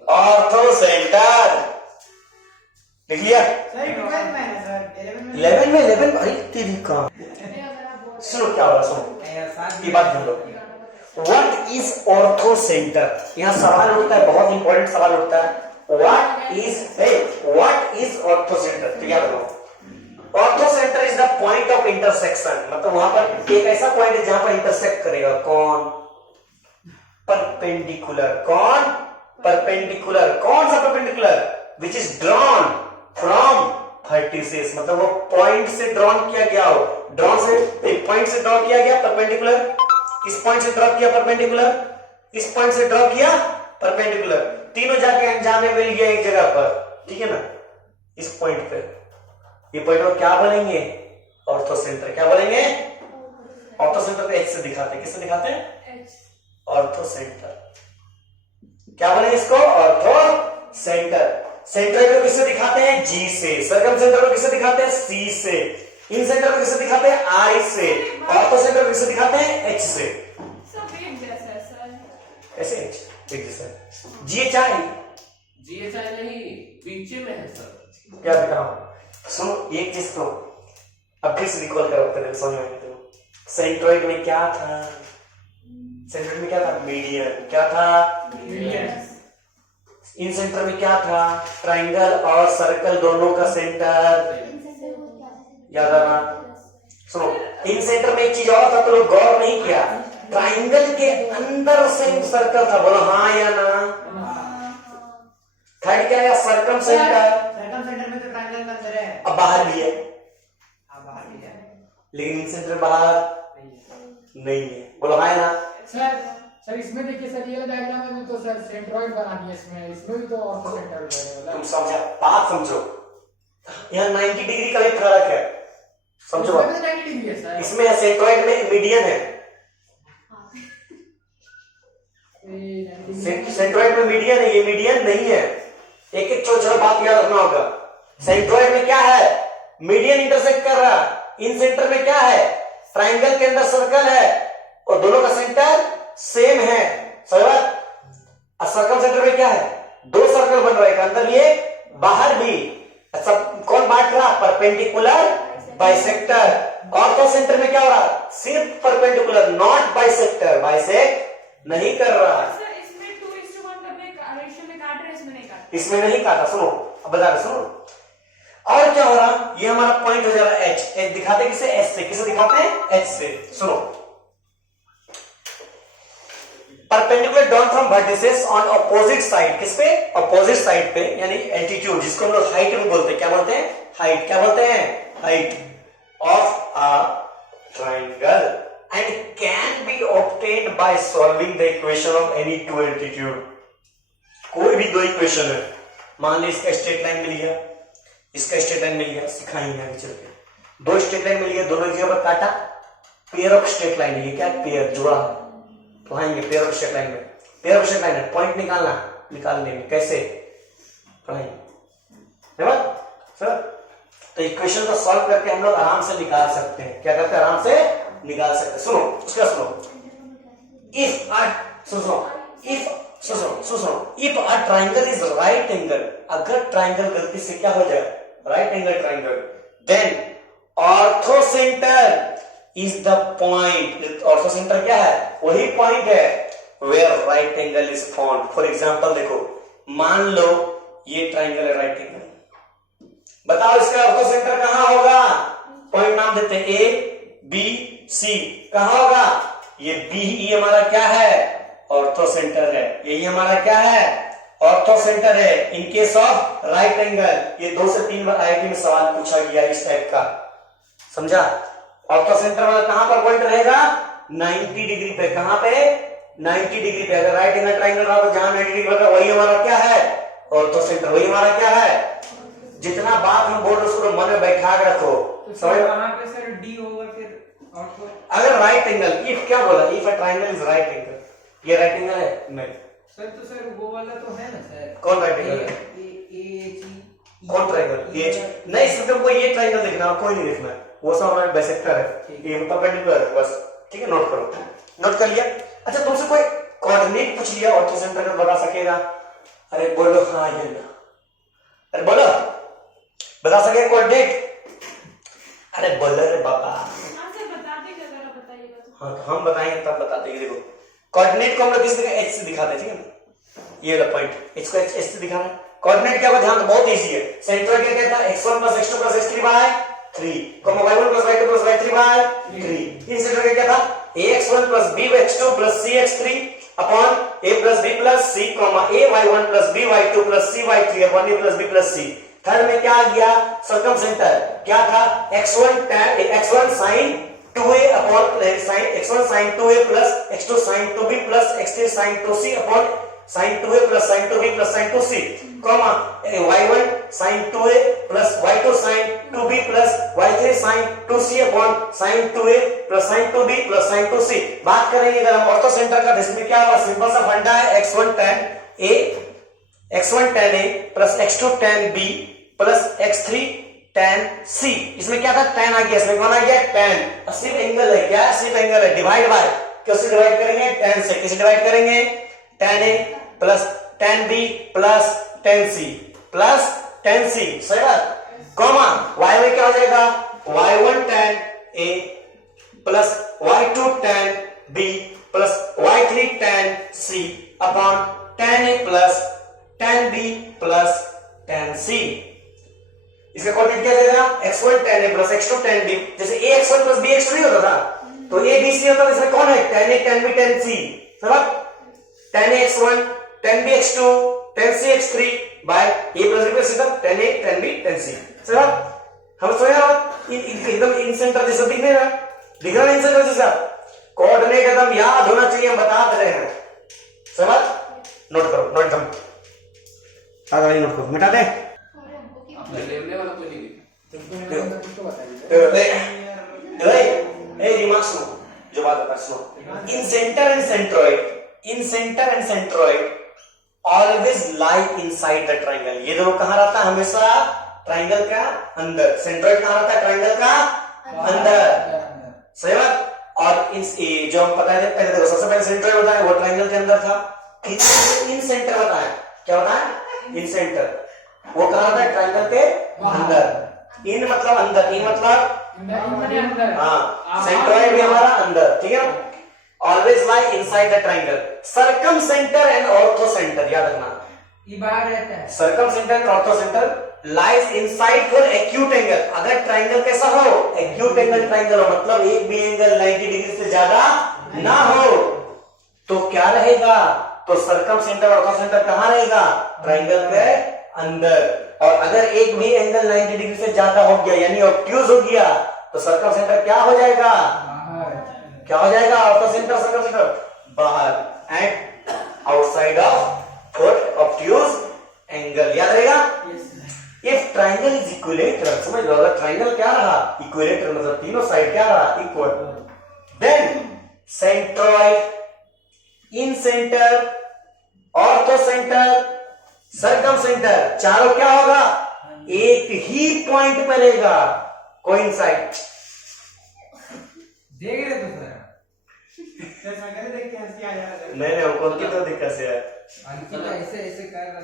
ऑर्थो सेंटर लिख लिया। सर 12 में है सर, 11 में 11 अरे तेरी का सुनो क्या हो रहा, सुनो ये बात ध्यान दो। व्हाट इज ऑर्थो सेंटर, यहाँ सवाल उठता है, बहुत इंपॉर्टेंट सवाल उठता है, व्हाट इज ऑर्थो सेंटर। तो याद रखो ortho centre is the point of intersection, मतलब वहां पर एक ऐसा पॉइंट है जहां पर इंटरसेक्ट करेगा कौन? परपेंडिकुलर। कौन? परपेंडिकुलर। कौन सा perpendicular? Which is drawn from vertices, मतलब वो पॉइंट से ड्रॉन किया गया हो, ड्रॉन से पॉइंट से ड्रॉ किया गया परपेंडिकुलर, इस पॉइंट से ड्रॉ किया परपेंडिकुलर, इस पॉइंट से ड्रॉ किया परपेंडिकुलर, तीनों जाके अंजाम में मिल गया एक जगह पर, ठीक है ना? इस पॉइंट पे ये पॉइंट पर क्या बनेंगे? Ortho centre. क्या बनेंगे? ऑर्थो सेंटर को एच से दिखाते हैं। किससे दिखाते हैं? Ortho centre. क्या बनेंगे इसको? Ortho centre. सेंटर को किससे दिखाते हैं? जी से। सर्कम सेंटर को किससे दिखाते हैं? सी से। इन सेंटर को किससे दिखाते हैं? आई से। ऑर्थो सेंटर को किससे दिखाते हैं? एच से। सब एक जैसा है सर। कैसे एच एक जैसा है? जीएचआई नहीं, बीच में है सर। क्या दिखा रहा हूं? सुनो एक चीज तो अब फिर से रिकॉल करो, तेरे समझ में तो सेंट्रोइड में क्या था? सेंट्रोइड में क्या था? मीडियन। क्या था? मीडियन। इन सेंटर में क्या था? ट्राइंगल और सर्कल दोनों का सेंटर। याद आ रहा? सुनो, इन सेंटर में एक चीज और था तो लोग गौर नहीं किया, ट्राइंगल के अंदर से सर्कल था। बोलो हाँ या ना? थर्ड क्या है? Circum centre. सर्कम सेंटर में तो ट्रायंगल का अंदर है। अब बाहर भी है, हाँ बाहर भी है, लेकिन इन सेंटर बाहर नहीं है। बोलो हाँ या ना? सर इसमें देखिए सर, ये डायग्राम में भी तो सर सेंट्रोइड बना दिया, इसमें भी तो ऑर्थो सेंटर है। तुम समझा? बात समझो, यहाँ 90 डिग्री का भी फर्क है, समझो बात। 90 डिग्री है सर। इसमें सेंट्रोइड में मीडियन है, सेंट्रोइड में मीडियन है, ये मीडियन नहीं है। एक एक छोटा बात याद रखना होगा। सेंट्रोइड में क्या है? मीडियन इंटरसेक्ट कर रहा है। इन सेंटर में क्या है? ट्राइंगल के अंदर सर्कल है और दोनों का सेंटर सेम है। सही बात। सर्कल सेंटर में क्या है? दो सर्कल बन रहा है, एक अंदर भी एक बाहर भी। सब कौन बांट रहा? Perpendicular bisector. ऑर्थो सेंटर में क्या हो रहा? सिर्फ परपेंडिकुलर, नॉट बाइसेक्टर। बाइसेक्ट नहीं कर रहा। सर इसमें 2:1 करने का रेशियो में काट रहे, इसमें नहीं काट। इसमें नहीं काटा। सुनो अब बता रहे, सुनो और क्या हो रहा? ये हमारा पॉइंट हो जा रहा है एच। एच दिखाते किसे? एच से। किसे दिखाते हैं? एच से। सुनो, perpendicular drawn from vertices on opposite side. किस पे? अपोजिट साइड पे, यानी एल्टीट्यूड, जिसको हम लोग हाइट में बोलते हैं। क्या बोलते हैं? हाइट। क्या बोलते हैं? Height of a triangle and can be obtained by solving the equation of any two altitude। कोई भी दो इक्वेशन है, मान ली इसका स्ट्रेट लाइन मिल गया, इसका स्ट्रेट लाइन मिल गया, सिखाएंगे आगे चल के। दो स्ट्रेट लाइन मिल गया, दोनों एक जगह पर काटा, पेयर ऑफ स्ट्रेट लाइन। ये क्या? पेयर जोड़ा तो आएंगे पेयर ऑफ स्ट्रेट लाइन में। पेयर ऑफ स्ट्रेट लाइन है, पॉइंट निकालना, निकालने में कैसे पढ़ाएंगे सर? तो इक्वेशन को सॉल्व करके हम लोग आराम से निकाल सकते हैं। क्या करते हैं? आराम से निकाल सकते हैं। सुनो उसका, सुनो if a triangle is right angle, अगर ट्राइंगल गलती से क्या हो जाए? Right angle triangle, then orthocentre is the point. Orthocentre क्या है? वही पॉइंट है where right angle is found. For example देखो, मान लो ये ट्राइंगल है, राइट एंगल, बताओ इसका ऑर्थो सेंटर कहां होगा? पॉइंट नाम देते हैं ए बी सी। कहां होगा? ये बी ई हमारा क्या है? ऑर्थो सेंटर है। यही हमारा क्या है? ऑर्थो सेंटर है। In case of right angle, ये 2 से 3 बार आईआईटी में सवाल पूछा गया इस टाइप का, समझा? ऑर्थो सेंटर वाला कहां पर पॉइंट रहेगा? 90 डिग्री पे। कहां पे? 90 डिग्री पे। अगर राइट एंगल ट्राइंगल रहा तो जहां 90 डिग्री पर वही हमारा क्या है? Ortho centre. वही हमारा क्या है? जितना बात हम बोल रहे उसको मन में बैठा के रखो। तो वहां पे सर डी होगा फिर ऑर्थो। अगर राइट एंगल, इफ क्या बोला? If a triangle is right angle, ये राइट एंगल है नहीं सर? तो सर वो वाला तो है ना सर? कौन राइट एंगल है? कौन ट्राइंगल? ये नहीं, सिर्फ तुमको ये ट्राइंगल देखना है, कोई नहीं देखना, वो सब हमारे बाइसेक्टर है, ये परपेंडिकुलर है बस। ठीक है, नोट करो। नोट कर लिया? अच्छा, तुमसे कोई कोऑर्डिनेट पूछ लिया ऑर्थो सेंटर का, बता सकेगा? अरे बोलो हाँ या ना। अरे बोलो, बता सके कोऑर्डिनेट? अरे बोलो रे बाबा। हाँ तो हम बताएंगे तब बता देंगे। देखो कोऑर्डिनेट को हम लोग किस तरह एच से दिखाते हैं, ठीक है ना? ये वाला पॉइंट एच को एच से दिखाना है। कोऑर्डिनेट क्या होगा? ध्यान दो, बहुत इजी है। सेंट्रोइड क्या कहता है? x1 + x2 + x3 by 3 comma y1 plus y2 plus y3 by 3। Incentre का क्या था ax1 plus bx2 plus cx3 upon a plus b plus c comma ay1 plus by2 plus cy3 upon a plus b plus c। Third में क्या आ गया सरकम centre क्या था x1 sin 2a upon x1 sin 2a plus x2 sin 2b plus x3 sin 2c upon sin 2a plus sin 2b plus sin 2c comma y1 sin 2a plus y2 sin 2b plus y3 sin 2c upon sin 2a plus sin 2b plus sin 2c। बात करेंगे अगर हम ortho centre का, इसमें क्या होगा simple सा फंडा है x1 tan a plus x2 tan b plus x3 tan c। इसमें क्या था tan आ गया, इसमें कौन आ गया tan, सिर्फ एंगल है, क्या सिर्फ एंगल है, डिवाइड बाय कैसे डिवाइड करेंगे tan से, कैसे डिवाइड करेंगे tan a plus tan b plus tan c plus tan c, सही बात, कॉमा y में क्या हो जाएगा y1 tan a plus y2 tan b plus y3 tan c upon tan a plus tan b plus tan c। इसका coordinate क्या देगा x1 tan a plus x2 tan b, जैसे ax1 प्लस bx2 नहीं होता था तो a b c होता था, इसमें कौन है tan a tan b tan c, समझ, tan a x1 tan b x2 tan c x3 by a plus b plus c tan a tan b tan c, समझ। हम समझ रहे हो एकदम इन सेंटर जैसा दिख रहा है, दिख रहा है इन सेंटर जैसा, कोऑर्डिनेट एकदम याद होना चाहिए, हम बता दे रहे हैं, समझ, नोट करो, नोट डाउन, आगे नोट करो, मिटा दे लेने वाला कोई नहीं तुमको बताइए रिमार्क सुनो, जो बात बता सुनो, incentre and centroid always lie inside the triangle. ये दोनों कहां रहता है हमेशा ट्राइंगल का अंदर, सेंट्रोइड कहां रहता है ट्राइंगल का अंदर, सही बात। और जो हम पता है पहले देखो सबसे पहले सेंट्रोइड होता है वो ट्राइंगल के अंदर था, इन सेंटर बताया क्या होता है इन सेंटर, वो कहां होता है ट्राइंगल के अंदर, इन मतलब अंदर, इन मतलब हाँ, सेंट्रोइड भी हमारा अंदर, ठीक है। Always lie inside the triangle. Circum centre and ortho centre याद रखना, ये बाहर रहता है, circum centre and ortho centre lies inside for acute angle. अगर ट्राइंगल कैसा हो एक्यूट एंगल ट्राइंगल हो, मतलब एक भी एंगल 90 डिग्री से ज्यादा ना हो तो क्या रहेगा, तो सर्कम सेंटर ऑर्थो सेंटर कहां रहेगा ट्राइंगल के अंदर। और अगर एक भी एंगल 90 डिग्री से ज्यादा हो गया यानी ऑब्ट्यूज हो गया तो सर्कम सेंटर क्या हो जाएगा, क्या हो जाएगा ऑर्थो सेंटर सर्कम सेंटर बाहर and outside of for obtuse angle, याद रहेगा। इफ ट्राइंगल इज इक्विलेटरल, समझ लो अगर ट्राइंगल क्या रहा इक्विलेटरल मतलब तीनों साइड क्या रहा equal, then centroid, incentre, orthocentre, circumcentre चारों क्या होगा एक ही पॉइंट पर रहेगा, कोइंसाइड। देख रहे तो सर नहीं हमको उनकी तो दिक्कत से है। अंकित ऐसे ऐसे कर रहा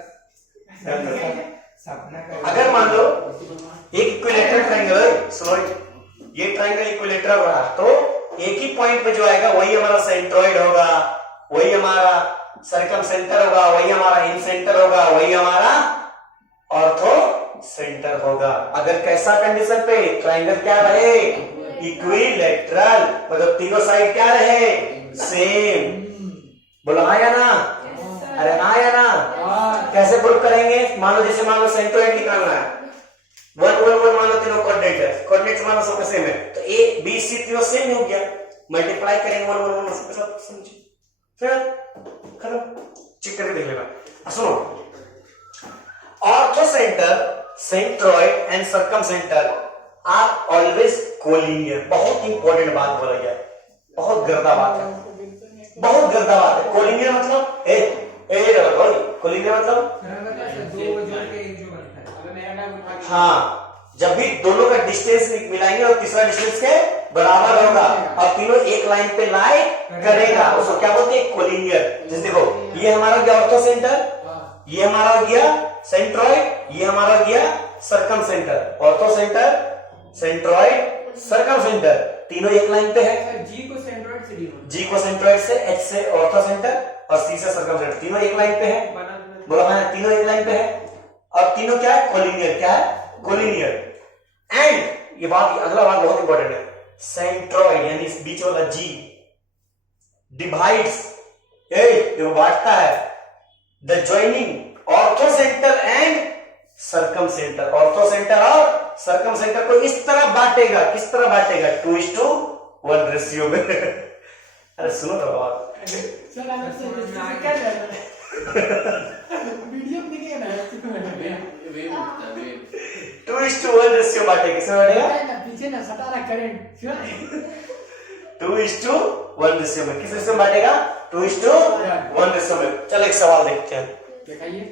सपना कर, अगर मान लो एक इक्विलेटरल ट्राइंगल, सुनो ये ट्राइंगल इक्विलेटरल रहा तो एक ही पॉइंट पे जो आएगा वही हमारा सेंट्रॉइड होगा, वही हमारा सर्कम सेंटर होगा, वही हमारा इन सेंटर होगा, वही हमारा ऑर्थो सेंटर होगा। अगर कैसा कंडीशन पे ट्राइंगल क्या रहे इक्विलेटरल, मतलब तीनों साइड क्या रहे सेम, बोलो हाँ या ना, अरे हाँ या ना, कैसे प्रूव करेंगे, मान लो जैसे मान लो सेंट्रॉइड निकालना है 1 1 1 मान लो तीनों कोऑर्डिनेट है, कोऑर्डिनेट मान लो सबका सेम है तो ए बी सी तीनों सेम हो गया, मल्टीप्लाई करेंगे 1 1 1 सबके साथ, समझिए फिर खत्म, चेक करके देख लेना। सुनो orthocentre, centroid and circumcentre are always collinear. बहुत इंपॉर्टेंट बात बोला गया, बहुत गर्दा बात है, बहुत गर्दा बात है। कोलिनियर मतलब कोलिनियर मतलब दो जोड़ के एक जो बनता है, हाँ जब भी दोनों का डिस्टेंस मिलाएंगे और तीसरा डिस्टेंस के बराबर होगा और तीनों एक लाइन पे लाई करेगा, उसको क्या बोलते हैं कोलिनियर। जैसे देखो ये हमारा गया ऑर्थो सेंटर, ये हमारा गया सेंट्रॉइड, ये हमारा गया circum centre, orthocentre centroid circum centre तीनों एक लाइन पे है। जी को सेंट्रॉइड से डी जी को सेंट्रॉइड से, एच से ऑर्थो सेंटर और सी से सर्कम सेंटर, तीनों एक लाइन पे है, बोला मैंने तीनों एक लाइन पे है और तीनों क्या है कोलिनियर, क्या है कोलिनियर। एंड ये बात, अगला बात बहुत इंपॉर्टेंट है, सेंट्रॉइड यानी इस बीच वाला जी डिवाइड्स, देखो बांटता है, the joining ortho centre and circumcentre, ortho centre और सर्कम सेंटर को इस तरह बांटेगा, किस तरह बांटेगा, 2:1 रेशियो में। अरे सुनो तो बात, सर अलग से क्या कर रहा है वीडियो में दिखेगा ना वेव उठता है, वेव। 2:1 रेशियो बांटेगा, किसमें बांटेगा, ना पीछे ना सटा रहा करंट 2:1 रेशियो में, किस रेशियो में बांटेगा, 2:1 रेशियो में। चलो एक सवाल देखते हैं, दिखाइए,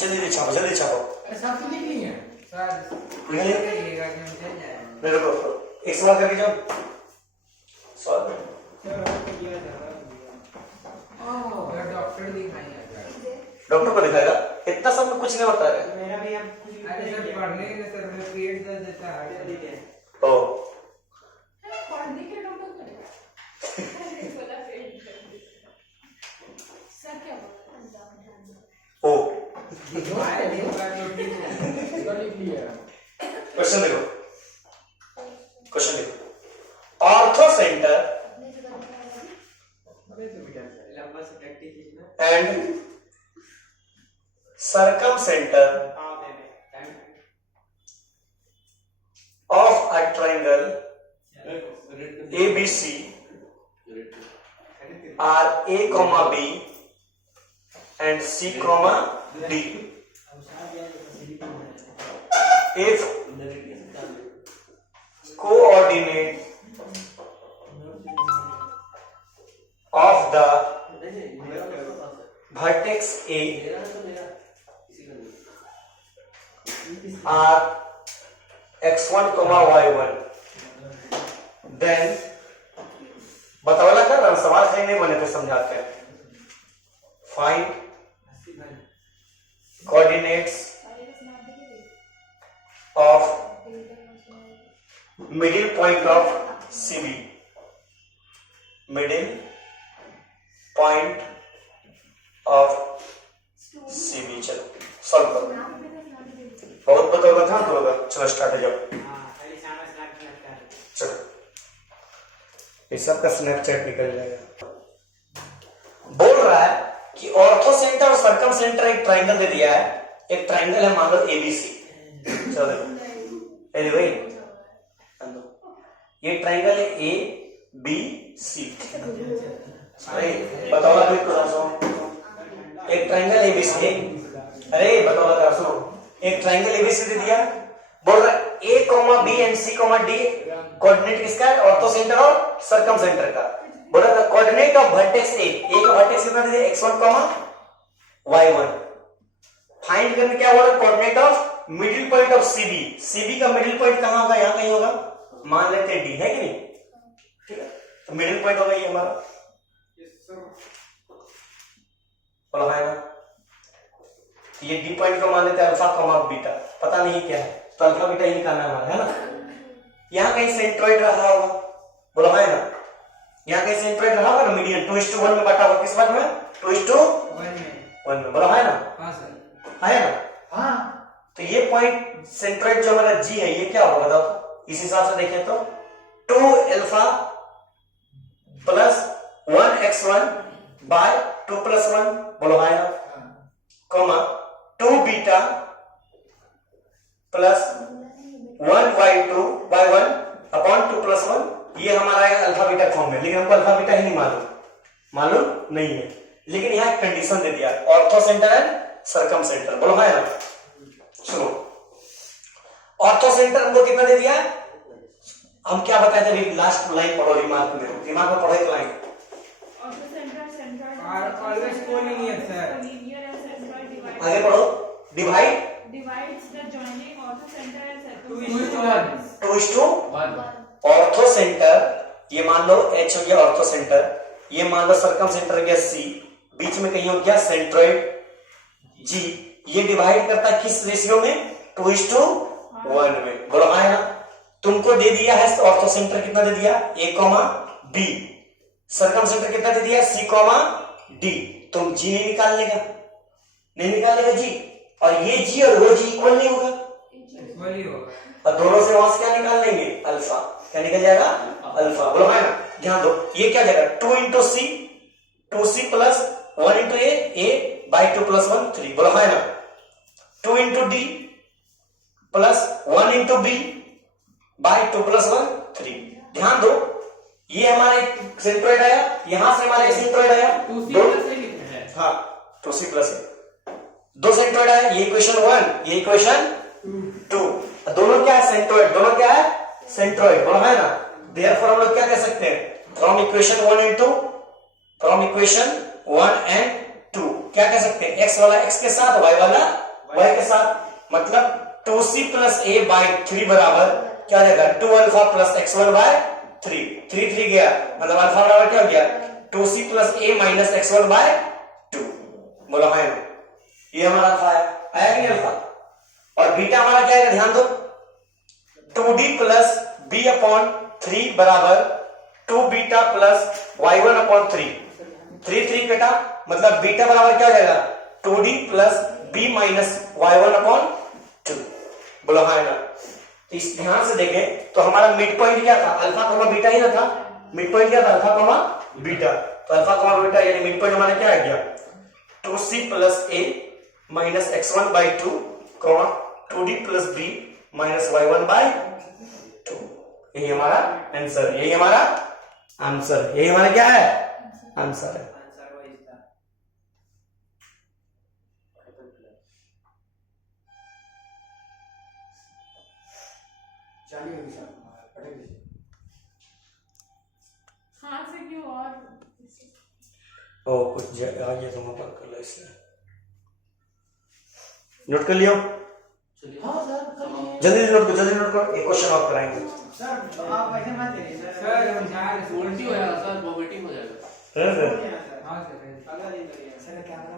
जल्दी छापो, जल्दी छापो, अरे साहब तो लिख ली है सर लिख लिया? लिखिएगा कि हम चल जाए। मेरे को एक सवाल करके जाओ, सवाल अगर डॉक्टर दिखाएंगे डॉक्टर को दिखाएगा, इतना सब में कुछ नहीं होता है। मेरा भी हम कुछ अरे सर पढ़ने के सर में पेट दर्द देता है। ओ पढ़ने के डॉक्टर को बोला पेट सर क्या बोला ओ दिखाया देखा तो ठीक है। लिख लिया क्वेश्चन देखो, क्वेश्चन देखो, ऑर्थो सेंटर अरे तो बेटा लंबा सा टट्टी खींचना। And circum centre of a triangle ABC are A, B and C, D. If coordinate of the vertex A are x1, y1, then बतावला कर रहा हूं, सवाल सही नहीं बने तो समझाते हैं। Find coordinates of middle point of CB, middle point of CB। चलो सॉल्व करो, बहुत बताओगा ध्यान दोगा। चलो स्टार्ट है, जब चलो ये सब का स्नैपचैट निकल जाएगा। बोल रहा है कि ऑर्थो सेंटर और सर्कम सेंटर एक ट्राइंगल दे दिया है, एक ट्राइंगल है मान लो ABC। चलो देखो, भाई ये ट्राइंगल है ABC, बताओ अभी एक ट्राइंगल ABC, अरे बताओ सुनो, एक ट्राइंगल ABC दे दिया, बोल रहा है A, B and C, D coordinate किसका है, ऑर्थो सेंटर और सर्कम सेंटर का। बोल रहा है कोऑर्डिनेट ऑफ वर्टेक्स A का वर्टेक्स कितना दे दिया, x1, y1। फाइंड करने क्या बोल रहा है, coordinate of middle point of CB का मिडिल पॉइंट कहां होगा, यहां कहीं होगा, मान लेते हैं D है कि नहीं, ठीक है, तो मिडिल पॉइंट होगा ये हमारा, बोला है ना, ये डी पॉइंट को मान लेते हैं अल्फा, बीटा, पता नहीं क्या है, तो अल्फा बीटा ही निकालना हमारा है ना। यहाँ कहीं सेंट्रोइड रहा होगा, बोला है ना, यहाँ कहीं सेंट्रोइड रहा होगा ना, मीडियन 2:1 में बटा होगा, किस बात में, 2:1 में, बोला है ना, हाँ सर है ना। हाँ तो ये पॉइंट सेंट्रोइड जो हमारा G है, ये क्या होगा बताओ, इस हिसाब से देखें तो 2 अल्फा प्लस 1x1 बाय 2 + 1, बोलो है ना, comma 2 beta plus 1y2 by 1 upon 2 + 1, ये हमारा है अल्फा बीटा फॉर्म में, लेकिन हमको अल्फा बीटा ही नहीं मालूम नहीं है, लेकिन यहाँ एक कंडीशन दे दिया, ortho centre and circum centre, बोलो है ना। सुनो, ऑर्थो सेंटर हमको कितना दे दिया, हम क्या बताए थे, लास्ट लाइन पढ़ो, दिमाग में पढ़ो एक line, ortho centre centroid always collinear sir, linear and centroid divide आगे पढ़ो, divides the joining ortho center and circum 2:1 ortho centre, ये मान लो H हो गया ऑर्थो सेंटर, ये मान लो सर्कम सेंटर गया C, बीच में कहीं हो गया सेंट्रोइड G, ये डिवाइड करता है किस रेशियो में, 2:1 में, बोलो है ना। तुमको दे दिया है ऑर्थो सेंटर कितना दे दिया, A, B, सर्कम सेंटर कितना दे दिया, C, D, तुम G नहीं निकालेगा G, और ये G और वो G इक्वल नहीं होगा, इक्वली होगा। और दोनों से वहां से क्या निकाल लेंगे, अल्फा। क्या निकल जाएगा, अल्फा। बोलो है ना, ध्यान दो, ये क्या जाएगा 2 into c, 2c plus 1 into a by 2 plus 1 3। बोलो है ना, 2 into d plus 1 into b by 2 plus 1 3। ध्यान दो, ये हमारा एक सेंट्रोइड आया, यहां से हमारा एक सेंट्रोइड आया, 2c दो, प्लस a लिखना है। हाँ 2c प्लस ए, दो सेंट्रोइड आया, ये इक्वेशन 1, ये इक्वेशन 2। दोनों क्या है, सेंट्रोइड। दोनों क्या है, सेंट्रोइड। बोलो है ना, देयरफॉर हम लोग क्या कह सकते हैं, from equation 1 and 2, from equation 1 and 2 क्या कह सकते हैं, x वाला x के साथ, y वाला y के साथ। मतलब 2c प्लस a बाई 3 बराबर क्या जाएगा, 2 अल्फा प्लस x1 बाय 3। 3 3 गया, मतलब अल्फा बराबर क्या हो गया, 2c plus a minus x1 bye 2। बोलो है ना, ये हमारा अल्फा आया कि नहीं अल्फा। और बीटा हमारा क्या है, ध्यान दो, 2d प्लस b अपॉन 3 बराबर 2 बीटा प्लस y1 अपॉन 3। 3 3 बेटा, मतलब बीटा बराबर क्या हो जाएगा, 2d plus b minus y1 upon 2। बोलो हाँ ना। इस ध्यान से देखें तो हमारा मिड पॉइंट क्या था, अल्फा कॉमा बीटा ही ना था। मिड पॉइंट क्या था, अल्फा कॉमा बीटा। तो अल्फा कॉमा बीटा यानी मिड पॉइंट हमारा क्या आ गया, 2c plus a minus x1 by 2 comma 2d plus b minus y1 by 2। यही हमारा आंसर, यही हमारा आंसर, यही हमारा क्या है, आंसर है। आंसर वो इसका चालू होगी सर, पढ़े लीजिए। हाँ से क्यों और ओ कुछ आगे तुम पर कर लो, इसलिए नोट कर लियो, चलिए हाँ सर, कर लिए। जल्दी नोट करो, जल्दी नोट करो, एक क्वेश्चन और कराएंगे। सर आप ऐसे मत करिए सर। सर उल्टी हो जाएगा सर, वॉमिटिंग हो जाएगा। है? हाँ सर, अगला दिन करिए। Sir camera